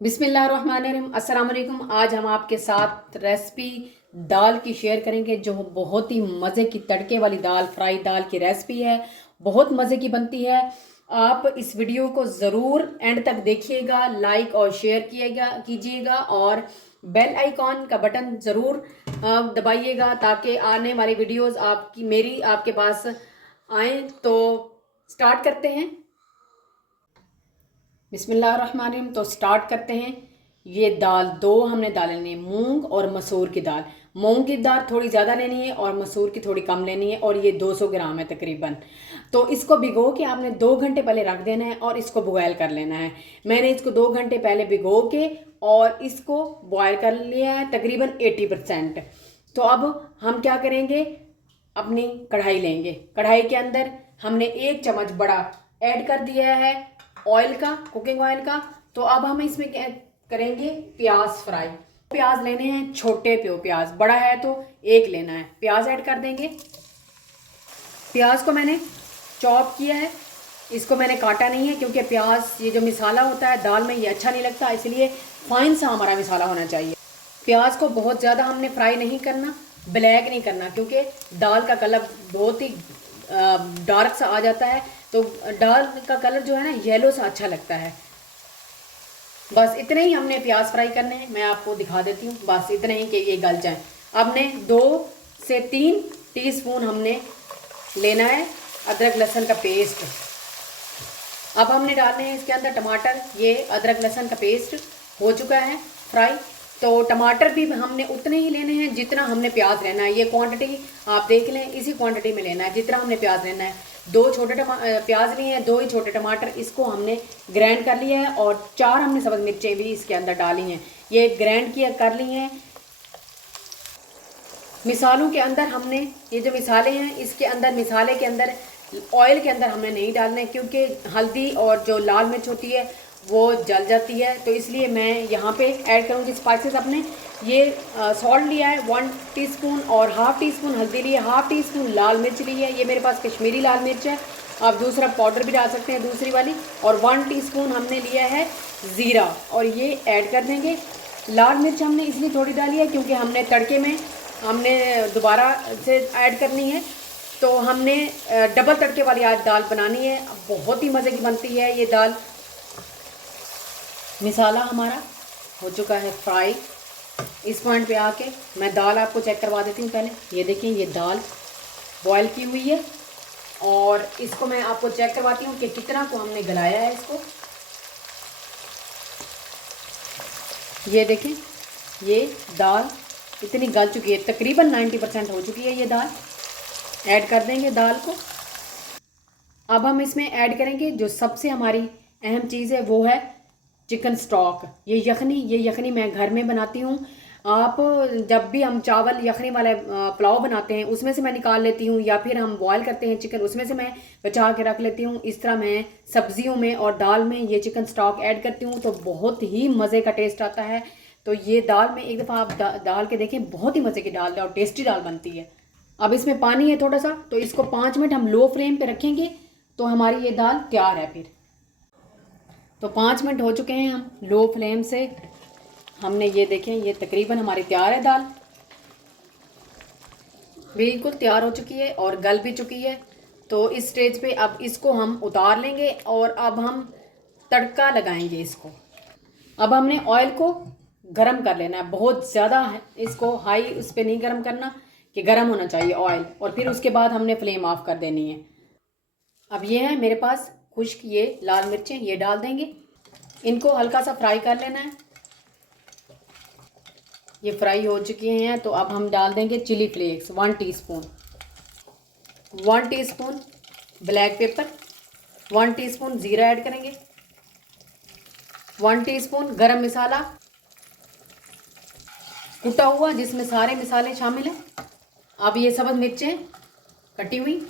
बिस्मिल्लाहिर्रहमानिर्रहीम। अस्सलाम वालेकुम। आज हम आपके साथ रेसिपी दाल की शेयर करेंगे जो बहुत ही मज़े की तड़के वाली दाल, फ्राई दाल की रेसिपी है। बहुत मज़े की बनती है। आप इस वीडियो को ज़रूर एंड तक देखिएगा, लाइक और शेयर कीजिएगा और बेल आइकॉन का बटन ज़रूर दबाइएगा ताकि आने वाली वीडियोस मेरी आपके पास आए। तो स्टार्ट करते हैं। बिस्मिल्लाहिर्रहमानिर्रहीम। तो स्टार्ट करते हैं। ये दाल दो हमने दाल लेनी है, मूंग और मसूर की दाल। मूंग की दाल थोड़ी ज़्यादा लेनी है और मसूर की थोड़ी कम लेनी है और ये 200 ग्राम है तकरीबन। तो इसको भिगो के आपने 2 घंटे पहले रख देना है और इसको बॉयल कर लेना है। मैंने इसको 2 घंटे पहले भिगो के और इसको बॉयल कर लिया है तकरीबन 80%। तो अब हम क्या करेंगे, अपनी कढ़ाई लेंगे। कढ़ाई के अंदर हमने 1 चम्मच बड़ा ऐड कर दिया है ऑयल का, कुकिंग ऑयल का। तो अब हम इसमें क्या करेंगे, प्याज फ्राई। प्याज लेने हैं छोटे प्याज, बड़ा है तो एक लेना है। प्याज ऐड कर देंगे। प्याज को मैंने चॉप किया है, इसको मैंने काटा नहीं है क्योंकि प्याज ये जो मिसाला होता है दाल में ये अच्छा नहीं लगता, इसलिए फाइन सा हमारा मिसाला होना चाहिए। प्याज को बहुत ज़्यादा हमने फ्राई नहीं करना, ब्लैक नहीं करना, क्योंकि दाल का कलर बहुत ही डार्क सा आ जाता है। तो दाल का कलर जो है ना येलो सा अच्छा लगता है। बस इतने ही हमने प्याज फ्राई करने हैं। मैं आपको दिखा देती हूँ, बस इतने ही कि ये गल जाए। अब ने 2 से 3 टीस्पून हमने लेना है अदरक लहसुन का पेस्ट। अब हमने डालने हैं इसके अंदर टमाटर। ये अदरक लहसुन का पेस्ट हो चुका है फ्राई। तो टमाटर भी हमने उतने ही लेने हैं जितना हमने प्याज लेना है। ये क्वांटिटी आप देख लें, इसी क्वांटिटी में लेना है जितना हमने प्याज लेना है। 2 छोटे प्याज लिए हैं, 2 ही छोटे टमाटर, इसको हमने ग्राइंड कर लिया है और 4 हमने सब्ज़ मिर्चें भी इसके अंदर डाली हैं। ये ग्राइंड किया कर ली हैं। मिसालों के अंदर हमने ये जो मिसाले हैं इसके अंदर, मिसाले के अंदर ऑयल के अंदर हमने नहीं डालना है क्योंकि हल्दी और जो लाल मिर्च होती है वो जल जाती है। तो इसलिए मैं यहाँ पे ऐड करूँगी स्पाइसेस अपने। ये सॉल्ट लिया है 1 टीस्पून और हाफ़ टी स्पून हल्दी ली है, हाफ़ टी स्पून लाल मिर्च ली है। ये मेरे पास कश्मीरी लाल मिर्च है, आप दूसरा पाउडर भी डाल सकते हैं दूसरी वाली। और 1 टीस्पून हमने लिया है ज़ीरा और ये ऐड कर देंगे। लाल मिर्च हमने इसलिए थोड़ी डाली है क्योंकि हमने तड़के में हमने दोबारा से ऐड करनी है। तो हमने डबल तड़के वाली आज दाल बनानी है। बहुत ही मज़े की बनती है ये दाल। मिसाला हमारा हो चुका है फ्राई। इस पॉइंट पे आके मैं दाल आपको चेक करवा देती हूँ पहले। ये देखिए ये दाल बॉयल की हुई है और इसको मैं आपको चेक करवाती हूँ कि कितना को हमने गलाया है इसको। ये देखें ये दाल इतनी गल चुकी है, तकरीबन 90% हो चुकी है ये दाल। ऐड कर देंगे दाल को। अब हम इसमें ऐड करेंगे जो सबसे हमारी अहम चीज़ है, वो है चिकन स्टॉक। ये यखनी मैं घर में बनाती हूँ। आप जब भी हम चावल यखनी वाले पुलाव बनाते हैं उसमें से मैं निकाल लेती हूँ, या फिर हम बॉयल करते हैं चिकन उसमें से मैं बचा के रख लेती हूँ। इस तरह मैं सब्जियों में और दाल में ये चिकन स्टॉक ऐड करती हूँ तो बहुत ही मज़े का टेस्ट आता है। तो ये दाल में एक दफ़ा आप डाल के देखें, बहुत ही मज़े की दाल और टेस्टी दाल बनती है। अब इसमें पानी है थोड़ा सा, तो इसको 5 मिनट हम लो फ्लेम पे रखेंगे तो हमारी ये दाल तैयार है। फिर तो 5 मिनट हो चुके हैं, हम लो फ्लेम से हमने ये देखें ये तकरीबन हमारी तैयार है दाल। बिल्कुल तैयार हो चुकी है और गल भी चुकी है। तो इस स्टेज पे अब इसको हम उतार लेंगे और अब हम तड़का लगाएंगे इसको। अब हमने ऑयल को गरम कर लेना है, बहुत ज़्यादा है इसको हाई उस पर नहीं गरम करना, कि गरम होना चाहिए ऑयल। और फिर उसके बाद हमने फ्लेम ऑफ कर देनी है। अब ये है मेरे पास खुश्क ये लाल मिर्चें, ये डाल देंगे। इनको हल्का सा फ्राई कर लेना है। ये फ्राई हो चुकी हैं तो अब हम डाल देंगे chilli flakes 1 teaspoon, 1 teaspoon black pepper, 1 teaspoon ज़ीरा ऐड करेंगे, 1 टीस्पून गरम मसाला कुटा हुआ जिसमें सारे मसाले शामिल हैं। अब ये सब्ज़ मिर्चें कटी हुई,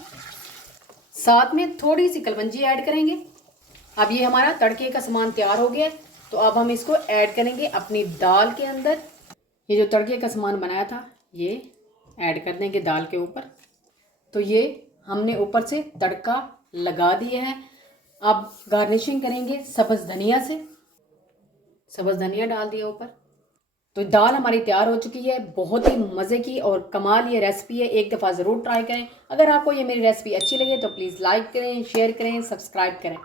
साथ में थोड़ी सी कलवंजी ऐड करेंगे। अब ये हमारा तड़के का सामान तैयार हो गया। तो अब हम इसको ऐड करेंगे अपनी दाल के अंदर। ये जो तड़के का सामान बनाया था ये ऐड कर देंगे दाल के ऊपर। तो ये हमने ऊपर से तड़का लगा दिया है। अब गार्निशिंग करेंगे सब्ज़ धनिया से। सब्ज़ धनिया डाल दिया ऊपर। तो दाल हमारी तैयार हो चुकी है। बहुत ही मज़े की और कमाल ये रेसिपी है, एक दफ़ा ज़रूर ट्राई करें। अगर आपको ये मेरी रेसिपी अच्छी लगे तो प्लीज़ लाइक करें, शेयर करें, सब्सक्राइब करें।